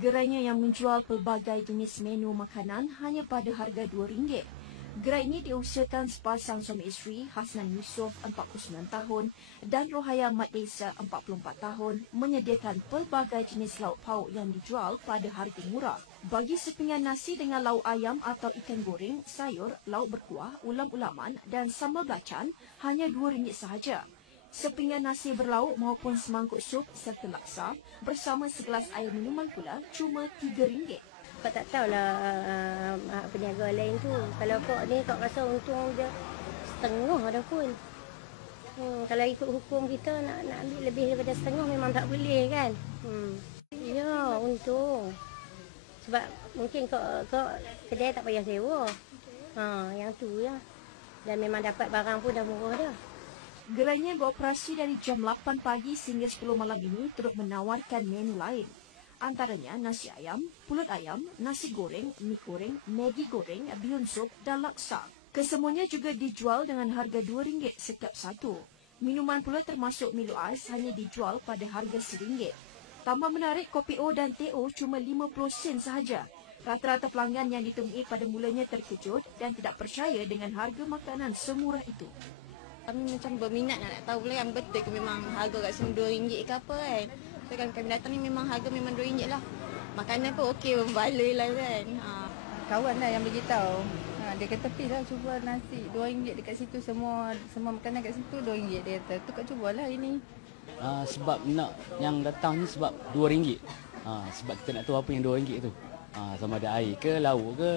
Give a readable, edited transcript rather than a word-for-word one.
Gerainya yang menjual pelbagai jenis menu makanan hanya pada harga RM2. Gerai ini diusahakan sepasang suami isteri Hasnan Yusof 49 tahun dan Rohaya Mat Desa 44 tahun menyediakan pelbagai jenis lauk pauk yang dijual pada harga murah. Bagi sepinggan nasi dengan lauk ayam atau ikan goreng, sayur, lauk berkuah, ulam-ulaman dan sambal belacan hanya RM2 sahaja. Sepinggan nasi berlauk maupun semangkuk sup serta laksa bersama segelas air minuman pula cuma RM3. Kau tak tahulah peniaga lain tu. Kalau kau ni kau rasa untung dia setengah dah pun. Kalau ikut hukum kita nak ambil lebih daripada setengah memang tak boleh kan. Ya, untung. Sebab mungkin kau kedai tak payah sewa. Yang tu ya. Dan memang dapat barang pun dah murah dah. Gerainya beroperasi dari jam 8 pagi sehingga 10 malam ini turut menawarkan menu lain. Antaranya nasi ayam, pulut ayam, nasi goreng, mi goreng, Maggi goreng, bihun sup dan laksa. Kesemuanya juga dijual dengan harga RM2 setiap satu. Minuman pula termasuk Milo Ais hanya dijual pada harga RM1. Tambah menarik, kopi O dan teh O cuma 50 sen sahaja. Rata-rata pelanggan yang ditemui pada mulanya terkejut dan tidak percaya dengan harga makanan semurah itu. Kami macam berminat nak tahu pula yang betul ke memang harga kat sini RM2 ke apa kan. So kan kami datang ni memang harga memang RM2 lah. Makanan pun okey, baloi lah kan. Kawan lah yang beritahu. Dia kata pergi lah cuba nasi RM2 dekat situ, semua makanan kat situ RM2. Dia kata tu kat cubalah ini. Sebab nak yang datang ni sebab RM2. Sebab kita nak tahu apa yang RM2 tu. Sama ada air ke lauk ke.